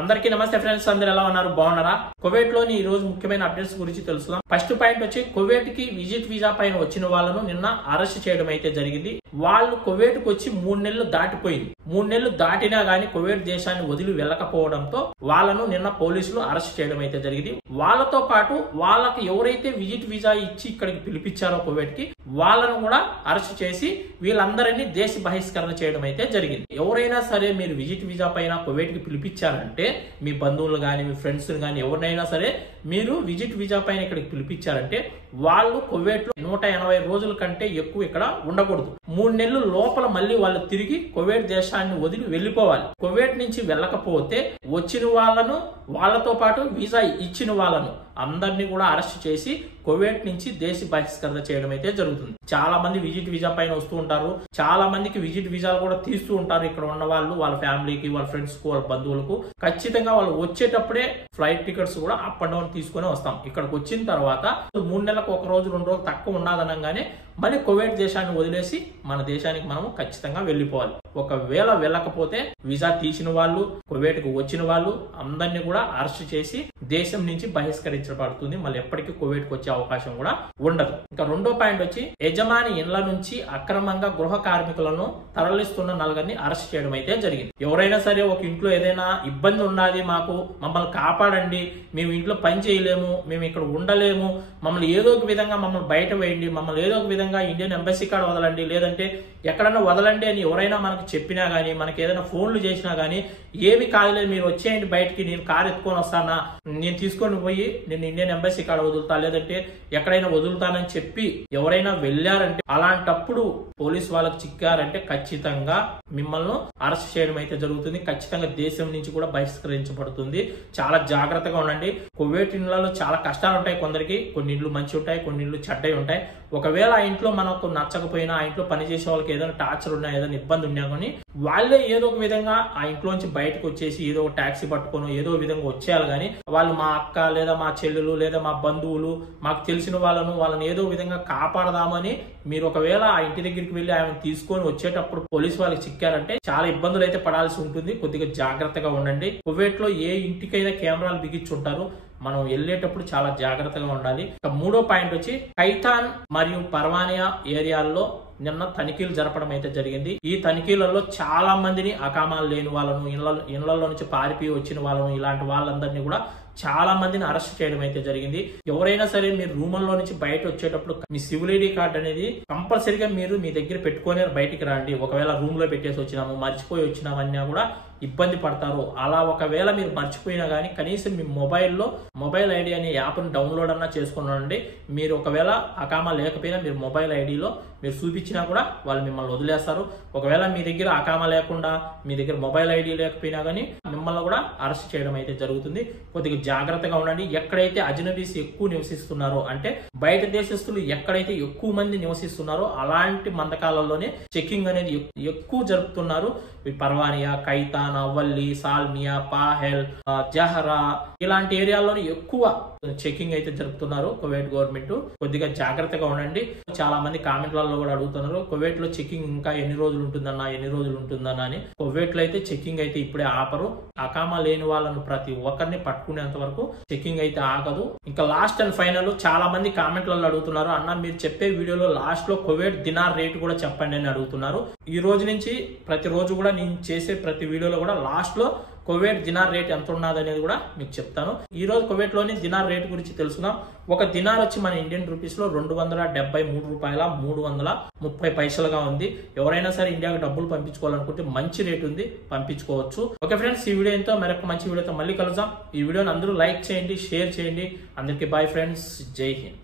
అందరికీ నమస్తే ఫ్రెండ్స్, అందరూ ఎలా ఉన్నారు? బాగున్నారా? కువైట్ లోని ఈ రోజు ముఖ్యమైన అప్డేట్స్ గురించి తెలుసుకుందాం. ఫస్ట్ పాయింట్ వచ్చి కువైట్ కి విజిట్ వీసా పైన వచ్చిన వాళ్ళను నిన్న అరెస్ట్ చేయడం అయితే జరిగింది. వాళ్ళు కువైట్ కు వచ్చి 3 నెలలు దాటిపోయింది. 3 నెలలు దాటినా గానీ కువైట్ దేశాన్ని వదిలి వెళ్ళకపోవడంతో వాళ్ళను నిన్న పోలీసులు అరెస్ట్ చేయడం అయితే జరిగింది. వాళ్ళతో పాటు వాళ్ళకి ఎవరైతే విజిట్ వీసా ఇచ్చి ఇక్కడికి పిలిపించారో కువైట్ కి వాళ్ళను కూడా అరెస్ట్ చేసి వీళ్ళందరినీ దేశ బహిష్కరణ చేయడం అయితే జరిగింది. ఎవరైనా సరే మీరు విజిట్ వీసా పైన కువైట్ కి పిలిపించారంటే మీ బంధువులు గాని మీ ఫ్రెండ్స్ గాని ఎవరినైనా సరే మీరు విజిట్ వీసా పైన ఇక్కడికి పిలిపించారంటే వాళ్ళు కువైట్ లో 180 రోజుల కంటే ఎక్కువ ఇక్కడ ఉండకూడదు. 3 నెలల లోపల మళ్ళీ వాళ్ళు తిరిగి కువైట్ దేశాన్ని వదిలి వెళ్ళిపోవాలి. కువైట్ నుంచి వెళ్ళకపోతే వచ్చిన వాళ్ళను వాళ్ళతో పాటు వీసా ఇచ్చిన వాళ్ళను అందరినీ కూడా అరెస్ట్ చేసి కువైట్ నుంచి దేశ బహిష్కరణ చేయడం అయితే జరుగుతుంది. చాలా మంది విజిట్ వీసా పైన వస్తూ ఉంటారు. చాలా మందికి విజిట్ వీసాలు కూడా తీస్తూ ఉంటారు. ఇక్కడ ఉన్న వాళ్ళు వాళ్ళ ఫ్యామిలీకి వాళ్ళ ఫ్రెండ్స్ కు వాళ్ళ బంధువులకు ఖచ్చితంగా వాళ్ళు వచ్చేటప్పుడే ఫ్లైట్ టికెట్స్ కూడా అప్ అండ్ డౌన్ తీసుకుని వస్తాం. ఇక్కడికి వచ్చిన తర్వాత 3 నెలలకు 1 రోజు 2 రోజులు తక్కువ ఉన్నదనగానే మళ్ళీ కువైట్ దేశాన్ని వదిలేసి మన దేశానికి మనము ఖచ్చితంగా వెళ్ళిపోవాలి. ఒకవేళ వెళ్ళకపోతే వీసా తీసిన వాళ్ళు కువైట్ కు వచ్చిన వాళ్ళు అందరినీ కూడా అరెస్ట్ చేసి దేశం నుంచి బహిష్కరించబడుతుంది. మళ్ళీ ఎప్పటికీ కువైట్ కు వచ్చే అవకాశం కూడా ఉండదు. ఇంకా రెండో పాయింట్ వచ్చి యజమాని ఇండ్ల నుంచి అక్రమంగా గృహ కార్మికులను తరలిస్తున్న నలుగురిని అరెస్ట్ చేయడం అయితే జరిగింది. ఎవరైనా సరే ఒక ఇంట్లో ఏదైనా ఇబ్బంది ఉన్నది, మమ్మల్ని కాపాడండి, మేము ఇంట్లో పని చేయలేము, మేము ఇక్కడ ఉండలేము, మమ్మల్ని ఏదో ఒక విధంగా మమ్మల్ని బయట వేయండి, మమ్మల్ని ఏదో ఒక విధంగా ఇండియన్ ఎంబసీ కాడ వదలండి, లేదంటే ఎక్కడన్నా వదలండి అని ఎవరైనా మనకు చెప్పినా గానీ మనకి ఏదైనా ఫోన్లు చేసినా గానీ ఏమి కాదులేదు, మీరు వచ్చేయండి బయటికి, నేను కారు ఎత్తుకొని వస్తానా, నేను తీసుకొని పోయి నేను ఇండియన్ ఎంబసీ కాడ వదులుతా, లేదంటే ఎక్కడైనా వదులుతానని చెప్పి ఎవరైనా వెళ్ళారంటే అలాంటప్పుడు పోలీస్ వాళ్ళకి చిక్కారంటే ఖచ్చితంగా మిమ్మల్ని అరెస్ట్ చేయడం అయితే జరుగుతుంది. ఖచ్చితంగా దేశం నుంచి కూడా బహిష్కరించబడుతుంది. చాలా జాగ్రత్తగా ఉండండి. కువైట్ ఇళ్లలో చాలా కష్టాలు ఉంటాయి. కొందరికి కొన్ని ఇండ్లు మంచి ఉంటాయి, కొన్ని ఇండ్లు చెడ్డవి ఉంటాయి. ఒకవేళ ఆ ఇంట్లో మనకు నచ్చకపోయినా ఆ ఇంట్లో పనిచేసే వాళ్ళకి ఏదైనా టార్చర్ ఉన్నా ఏదైనా ఇబ్బంది ఉన్నా కానీ వాళ్ళే ఏదో ఒక విధంగా ఆ ఇంట్లోంచి బయటకు వచ్చేసి ఏదో ఒక టాక్సీ పట్టుకొని ఏదో విధంగా వచ్చేయాలి. కానీ వాళ్ళు మా అక్క లేదా మా చెల్లెలు లేదా మా బంధువులు మాకు తెలిసిన వాళ్ళని ఏదో విధంగా కాపాడదామని మీరు ఒకవేళ ఆ ఇంటి దగ్గరికి వెళ్ళి ఆయన తీసుకొని వచ్చేటప్పుడు పోలీసు వాళ్ళకి చిక్కారంటే చాలా ఇబ్బందులు అయితే పడాల్సి ఉంటుంది. కొద్దిగా జాగ్రత్తగా ఉండండి. కువైట్ లో ఏ ఇంటికైనా కెమెరాలు బిగించుంటారు. మనం వెళ్ళేటప్పుడు చాలా జాగ్రత్తగా ఉండాలి. మూడో పాయింట్ వచ్చి ఖైతాన్ మరియు పర్వానియా ఏరియాల్లో నిన్న తనిఖీలు జరపడం అయితే జరిగింది. ఈ తనిఖీలలో చాలా మందిని అకామాలు లేని వాళ్ళను ఇళ్లలో నుంచి పారిపోయి వచ్చిన వాళ్ళను ఇలాంటి వాళ్ళందరినీ కూడా చాలా మందిని అరెస్ట్ చేయడం అయితే జరిగింది. ఎవరైనా సరే మీరు రూమ్లో నుంచి బయట వచ్చేటప్పుడు మీ సివిల్ ఐడి కార్డ్ అనేది కంపల్సరీగా మీరు మీ దగ్గర పెట్టుకొని బయటికి రండి. ఒకవేళ రూమ్ లో పెట్టేసి వచ్చినాము మర్చిపోయి వచ్చినామన్నా కూడా ఇబ్బంది పడతారు. అలా ఒకవేళ మీరు మర్చిపోయినా కానీ కనీసం మీ మొబైల్లో మొబైల్ ఐడి అనే యాప్ను డౌన్లోడ్ అన్నా చేసుకున్నాండి. మీరు ఒకవేళ అకామా లేకపోయినా మీరు మొబైల్ ఐడిలో మీరు చూపించినా కూడా వాళ్ళు మిమ్మల్ని వదిలేస్తారు. ఒకవేళ మీ దగ్గర అకామా లేకుండా మీ దగ్గర మొబైల్ ఐడి లేకపోయినా కానీ మిమ్మల్ని కూడా అరెస్ట్ చేయడం అయితే జరుగుతుంది. కొద్దిగా జాగ్రత్తగా ఉండండి. ఎక్కడైతే అజనబీస్ ఎక్కువ నివసిస్తున్నారో అంటే బయట దేశస్తులు ఎక్కడైతే ఎక్కువ మంది నివసిస్తున్నారో అలాంటి మందకాలలోనే చెకింగ్ అనేది ఎక్కువ జరుపుతున్నారు. పర్వానియా, ఖైతాన్, అవల్లి, సాల్మియా, పాహెల్, జహరా ఇలాంటి ఏరియాల్లోనే ఎక్కువ చెకింగ్ అయితే జరుపుతున్నారు కువైట్ గవర్నమెంట్. కొద్దిగా జాగ్రత్తగా ఉండండి. చాలా మంది కామెంట్లలో కూడా అడుగుతున్నారు కువైట్ లో చెకింగ్ ఇంకా ఎన్ని రోజులు ఉంటుందన్నా అని. కువైట్ లో అయితే చెకింగ్ అయితే ఇప్పుడే ఆపరు. అకామా లేని వాళ్ళను ప్రతి ఒక్కరిని పట్టుకునేంత వరకు చెకింగ్ అయితే ఆగదు. ఇంకా లాస్ట్ అండ్ ఫైనల్ చాలా మంది కామెంట్లలో అడుగుతున్నారు, అన్న మీరు చెప్పే వీడియోలో లాస్ట్ లో కువైట్ దినార్ రేట్ కూడా చెప్పండి అని అడుగుతున్నారు. ఈ రోజు నుంచి ప్రతిరోజు కూడా నేను చేసే ప్రతి వీడియోలో కూడా లాస్ట్ లో కువైట్ దినార్ రేట్ ఎంత ఉన్నది అనేది కూడా మీకు చెప్తాను. ఈ రోజు కువైట్ లోని దినార్ రేట్ గురించి తెలుసుకుందాం. ఒక దినార్ వచ్చి మన ఇండియన్ రూపీస్ లో 273 రూపాయల 330 పైసలుగా ఉంది. ఎవరైనా సరే ఇండియాకి డబ్బులు పంపించుకోవాలనుకుంటే మంచి రేట్ ఉంది, పంపించుకోవచ్చు. ఓకే ఫ్రెండ్స్, ఈ వీడియో ఎంతో మరొక మంచి వీడియోతో మళ్ళీ కలుద్దాం. ఈ వీడియోని అందరూ లైక్ చేయండి, షేర్ చేయండి. అందరికీ బాయ్ ఫ్రెండ్స్, జై హింద్.